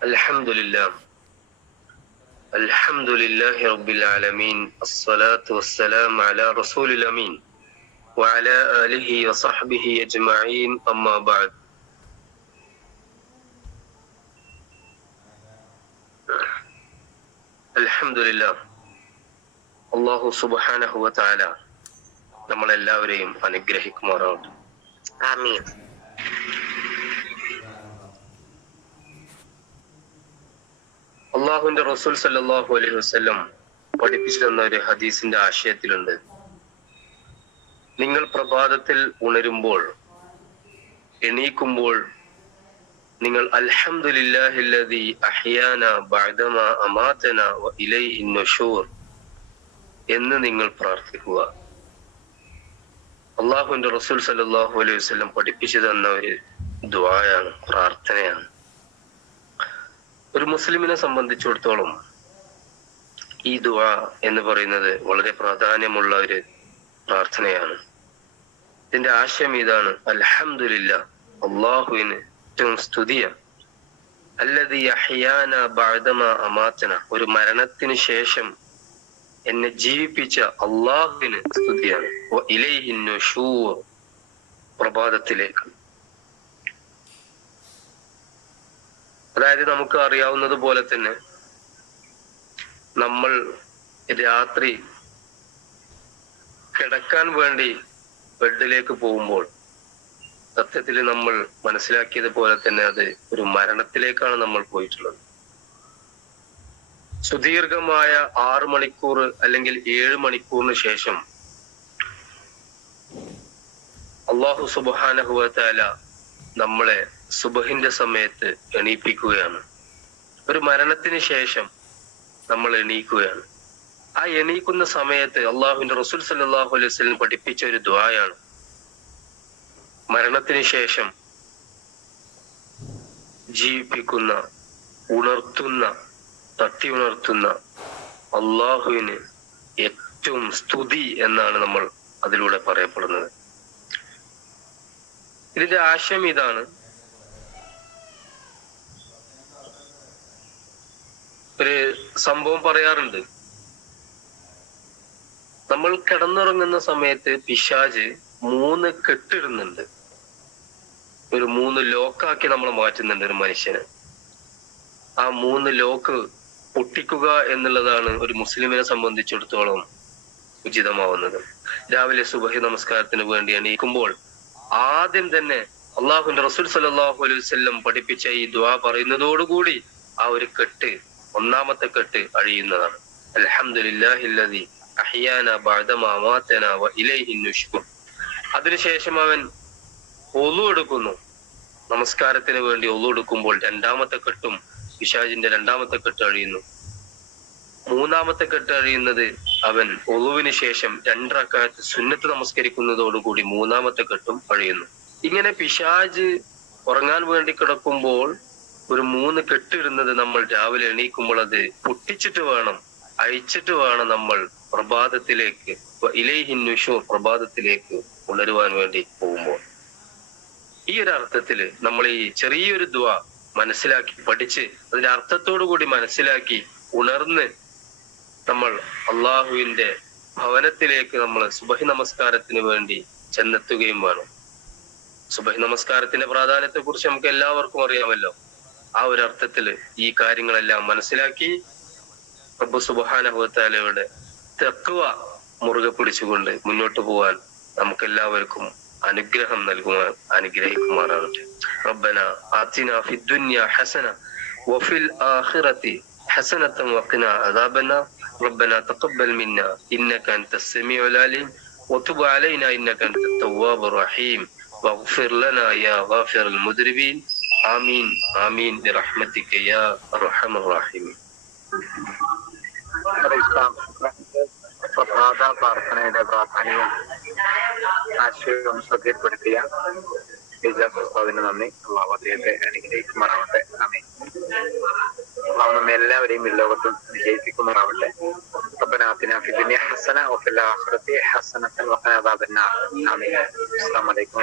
الحمد لله الحمد لله رب العالمين الصلاة والسلام على رسول الأمين وعلى آله وصحبه أجمعين أما بعد. الحمد لله. അല്ലാഹു സുബ്ഹാനഹു വ തആല നമ്മളെല്ലാവരെയും അനുഗ്രഹിക്കുമാറാവട്ടെ. ആമീൻ. അള്ളാഹുവിന്റെ റസൂൽ സല്ലല്ലാഹു അലൈഹി വസല്ലം പഠിപ്പിച്ചു തന്ന ഒരു ഹദീസിന്റെ ആശയത്തിലുണ്ട്, നിങ്ങൾ പ്രഭാതത്തിൽ ഉണരുമ്പോൾ, എണീക്കുമ്പോൾ നിങ്ങൾ അൽഹംദുലില്ലാഹില്ലദീ അഹ്യാനാ ബഅദമാ അമാതനാ വ ഇലൈഹി നുശൂർ എന്ന് നിങ്ങൾ പ്രാർത്ഥിക്കുക. അള്ളാഹുവിന്റെ റസൂൽ സല്ലല്ലാഹു അലൈഹി വസല്ലം പഠിപ്പിച്ചു തന്ന ഒരു ദുആയാണ്, പ്രാർത്ഥനയാണ്. ഒരു മുസ്ലിമിനെ സംബന്ധിച്ചിടത്തോളം ഈ ദുആ എന്ന് പറയുന്നത് വളരെ പ്രാധാന്യമുള്ള ഒരു പ്രാർത്ഥനയാണ്. ഇതിന്റെ ആശയം ഇതാണ്: അൽഹംദുലില്ലാ, അള്ളാഹുവിന് ഏറ്റവും സ്തുതിയാണ്. അല്ലദീ അഹ്യാനാ ബഅദമാ അമാതനാ, ഒരു മരണത്തിന് ശേഷം എന്നെ ജീവിപ്പിച്ച അള്ളാഹുവിന് സ്തുതിയാണ്. വ ഇലൈഹി നുശൂർ, പ്രഭാതത്തിലേക്ക്. അതായത് നമുക്ക് അറിയാവുന്നത് പോലെ തന്നെ നമ്മൾ രാത്രി കിടക്കാൻ വേണ്ടി ബെഡിലേക്ക് പോകുമ്പോൾ സത്യത്തിൽ നമ്മൾ മനസ്സിലാക്കിയത് പോലെ തന്നെ അത് ഒരു മരണത്തിലേക്കാണ് നമ്മൾ പോയിട്ടുള്ളത്. സുദീർഘമായ 6 മണിക്കൂർ അല്ലെങ്കിൽ 7 മണിക്കൂറിന് ശേഷം അല്ലാഹു സുബ്ഹാനഹു വ തആല നമ്മളെ സുബഹിന്റെ സമയത്ത് എണീപ്പിക്കുകയാണ്. ഒരു മരണത്തിന് ശേഷം നമ്മൾ എണീക്കുകയാണ്. ആ എണീക്കുന്ന സമയത്ത് അള്ളാഹുവിന്റെ റസൂൽ സല്ലല്ലാഹു അലൈഹി വസല്ലം പഠിപ്പിച്ച ഒരു ദുആയാണ്. മരണത്തിന് ശേഷം ജീവിപ്പിക്കുന്ന, ഉണർത്തുന്ന, തട്ടി ഉണർത്തുന്ന അള്ളാഹുവിന് ഏറ്റവും സ്തുതി എന്നാണ് നമ്മൾ അതിലൂടെ പറയപ്പെടുന്നത്. ഇതിന്റെ ആശയം ഇതാണ്: ഒരു സംഭവം പറയാറുണ്ട്. നമ്മൾ കിടന്നുറങ്ങുന്ന സമയത്ത് പിശാച് 3 കെട്ടിടുന്നുണ്ട്. ഒരു 3 ലോക്കാക്കി നമ്മൾ മാറ്റുന്നുണ്ട് ഒരു മനുഷ്യന്. ആ 3 ലോക്ക് പൊട്ടിക്കുക എന്നുള്ളതാണ് ഒരു മുസ്ലിമിനെ സംബന്ധിച്ചിടത്തോളം ഉചിതമാവുന്നത്. രാവിലെ സുബഹി നമസ്കാരത്തിന് വേണ്ടി എണീക്കുമ്പോൾ ആദ്യം തന്നെ അള്ളാഹുവിന്റെ റസൂൽ സല്ലല്ലാഹു അലൈഹി വസല്ലം പഠിപ്പിച്ച ഈ ദുആ പറയുന്നതോടുകൂടി ആ ഒരു കെട്ട്, ഒന്നാമത്തെ കെട്ട് അഴിയുന്നതാണ്. അൽഹംദുലില്ലാഹില്ലദീ അഹ്യാനാ ബഅദമാ അമാതനാ വ ഇലൈഹി നുശൂർ. അതിനുശേഷം അവൻ ഒളു എടുക്കുന്നു. നമസ്കാരത്തിന് വേണ്ടി ഒളു എടുക്കുമ്പോൾ രണ്ടാമത്തെ കെട്ടും, പിശാചിന്റെ രണ്ടാമത്തെ കെട്ട് അഴിയുന്നു. മൂന്നാമത്തെ കെട്ട് അഴിയുന്നത് അവൻ ഒളുവിന് ശേഷം 2 റക്അത്ത് സുന്നത്ത് നമസ്കരിക്കുന്നതോടുകൂടി മൂന്നാമത്തെ കെട്ടും അഴിയുന്നു. ഇങ്ങനെ പിശാച് ഉറങ്ങാൻ വേണ്ടി കിടക്കുമ്പോൾ ഒരു 3 കെട്ടിടുന്നത് നമ്മൾ രാവിലെ എണീക്കുമ്പോൾ അത് പൊട്ടിച്ചിട്ട് വേണം, അഴിച്ചിട്ട് വേണം നമ്മൾ പ്രഭാതത്തിലേക്ക്, ഇലൈഹി നുശൂർ, പ്രഭാതത്തിലേക്ക് ഉണരുവാൻ വേണ്ടി പോകുമ്പോൾ. ഈ ഒരു അർത്ഥത്തില് നമ്മൾ ഈ ചെറിയൊരു ദുആ മനസ്സിലാക്കി പഠിച്ച് അതിന്റെ അർത്ഥത്തോടു കൂടി മനസ്സിലാക്കി ഉണർന്ന് നമ്മൾ അള്ളാഹുവിന്റെ ഭവനത്തിലേക്ക് നമ്മൾ സുബഹി നമസ്കാരത്തിന് വേണ്ടി ചെന്നെത്തുകയും വേണം. സുബഹി നമസ്കാരത്തിന്റെ പ്രാധാന്യത്തെ കുറിച്ച് നമുക്ക് എല്ലാവർക്കും അറിയാമല്ലോ. ആ ഒരു അർത്ഥത്തില് ഈ കാര്യങ്ങളെല്ലാം മനസ്സിലാക്കി റബ്ബ് സുബ്ഹാനഹു വ തആലയുടെ തഖ്വ മുറുകെ പിടിച്ചുകൊണ്ട് മുന്നോട്ട് പോകാൻ നമുക്ക് എല്ലാവർക്കും അനുഗ്രഹം അനുഗ്രഹിക്കുമാറാകട്ടെ. റബ്ബന ആതിനാ ഫിദ് ദുനിയ ഹസന വഫിൽ ആഖിറതി ഹസനതൻ വഖിനാ അദാബന്നാർ. റബ്ബന തഖബ്ബൽ മിന്നാ ഇന്നക അൻതസ് സമീഉൽ അലീം വതുബ് അലൈനാ ഇന്നക അൻതത് തവ്വാബുർ റഹീം വഗ്ഫിർ ലനാ യാ ഗാഫിറൽ മുദ്രിബീൻ. ആമീൻ ആമീൻ ബിറഹ്മതിക യാ അർഹമർ റഹീമീൻ. പ്രഭാത പ്രാർത്ഥനയുടെ പ്രാധാന്യവും ആശയവും ശ്രദ്ധയിൽപ്പെടുത്തിയ ഉസ്താദിന് നന്ദി. അള്ളാഹു അദ്ദേഹത്തെ അനുഗ്രഹിക്കുമാറാവട്ടെ. ആമീൻ. അള്ളാഹു നമ്മെ എല്ലാവരെയും ഈ ലോകത്തും വിജയിപ്പിക്കുമാറാവട്ടെ. റബ്ബനാ ആതിനാ ഫിദ് ദുനിയ ഹസന വഫിൽ ആഖിറതി ഹസനതൻ വഖിനാ അദാബന്നാർ. ആമീൻ. അസ്സലാമു അലൈക്കും.